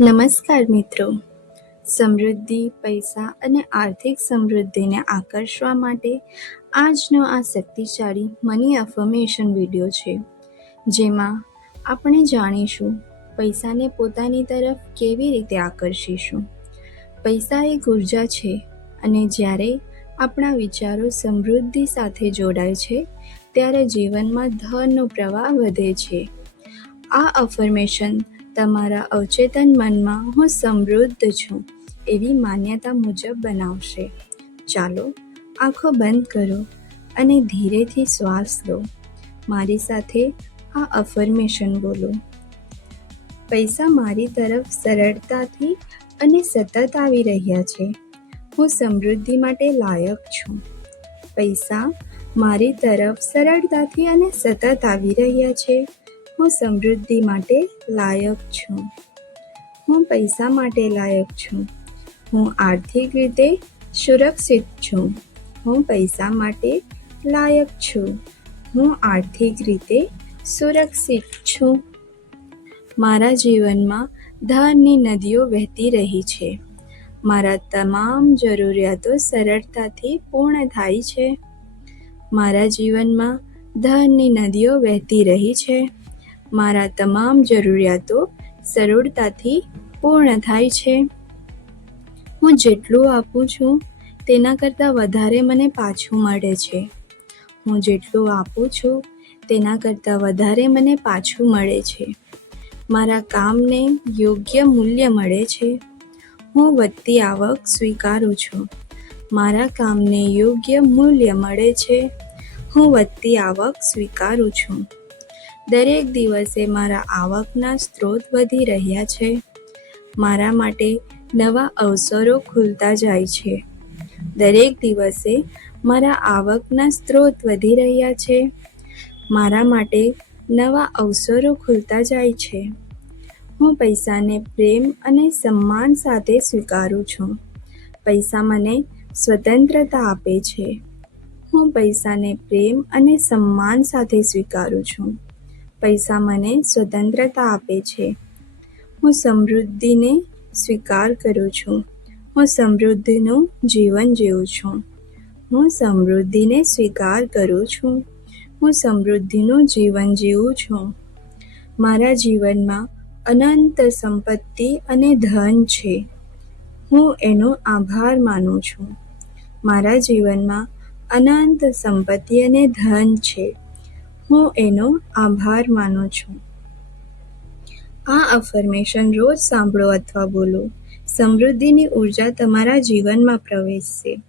નમસ્કાર મિત્રો. સમૃદ્ધિ, પૈસા અને આર્થિક સમૃદ્ધિને આકર્ષવા માટે આજનો આ શક્તિશાળી મની અફર્મેશન વિડીયો છે, જેમાં આપણે જાણીશું પૈસાને પોતાની તરફ કેવી રીતે આકર્ષીશું. પૈસા એક ઉર્જા છે અને જ્યારે આપણા વિચારો સમૃદ્ધિ સાથે જોડાય છે ત્યારે જીવનમાં ધનનો પ્રવાહ વધે છે. આ અફર્મેશન તમારા અવચેતન મનમાં હું સમૃદ્ધ છું એવી માન્યતા મુજબ બનાવશે. ચાલો આંખો બંધ કરો અને ધીરેથી શ્વાસ લો. મારી સાથે આ અફર્મેશન બોલો. પૈસા મારી તરફ સરળતાથી અને સતત આવી રહ્યા છે. હું સમૃદ્ધિ માટે લાયક છું. પૈસા મારી તરફ સરળતાથી અને સતત આવી રહ્યા છે. હું સમૃદ્ધિ માટે લાયક છું. હું પૈસા માટે લાયક છું. હું આર્થિક રીતે સુરક્ષિત છું. હું પૈસા માટે લાયક છું. હું આર્થિક રીતે સુરક્ષિત છું. મારા જીવનમાં ધનની નદીઓ વહેતી રહી છે. મારા તમામ જરૂરિયાતો સરળતાથી પૂર્ણ થાય છે. મારા જીવનમાં ધનની નદીઓ વહેતી રહી છે. મારા તમામ જરૂરિયાતો સરળતાથી પૂર્ણ થાય છે. હું જેટલું આપું છું તેના કરતાં વધારે મને પાછું મળે છે. હું જેટલું આપું છું તેના કરતાં વધારે મને પાછું મળે છે. મારા કામને યોગ્ય મૂલ્ય મળે છે. હું વધતી આવક સ્વીકારું છું. મારા કામને યોગ્ય મૂલ્ય મળે છે. હું વધતી આવક સ્વીકારું છું. દરેક દિવસે મારા આવકના સ્ત્રોત વધી રહ્યા છે. મારા માટે નવા અવસરો ખુલતા જાય છે. દરેક દિવસે મારા આવકના સ્ત્રોત વધી રહ્યા છે. મારા માટે નવા અવસરો ખુલતા જાય છે. હું પૈસાને પ્રેમ અને સન્માન સાથે સ્વીકારું છું. પૈસા મને સ્વતંત્રતા આપે છે. હું પૈસાને પ્રેમ અને સન્માન સાથે સ્વીકારું છું. પૈસા મને સ્વતંત્રતા આપે છે. હું સમૃદ્ધિને સ્વીકાર કરું છું. હું સમૃદ્ધિનું જીવન જીવું છું. હું સમૃદ્ધિને સ્વીકાર કરું છું. હું સમૃદ્ધિનું જીવન જીવું છું. મારા જીવનમાં અનંત સંપત્તિ અને ધન છે. હું એનો આભાર માનું છું. મારા જીવનમાં અનંત સંપત્તિ અને ધન છે. હું એનો આભાર માનું છું. આ અફર્મેશન રોજ સાંભળો અથવા બોલો. સમૃદ્ધિની ઉર્જા તમારા જીવનમાં પ્રવેશશે.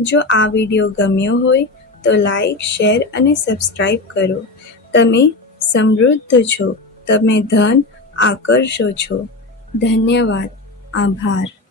જો આ વિડીયો ગમ્યો હોય તો લાઈક, શેર અને સબસ્ક્રાઈબ કરો. તમે સમૃદ્ધ છો. તમે ધન આકર્ષો છો. ધન્યવાદ. આભાર.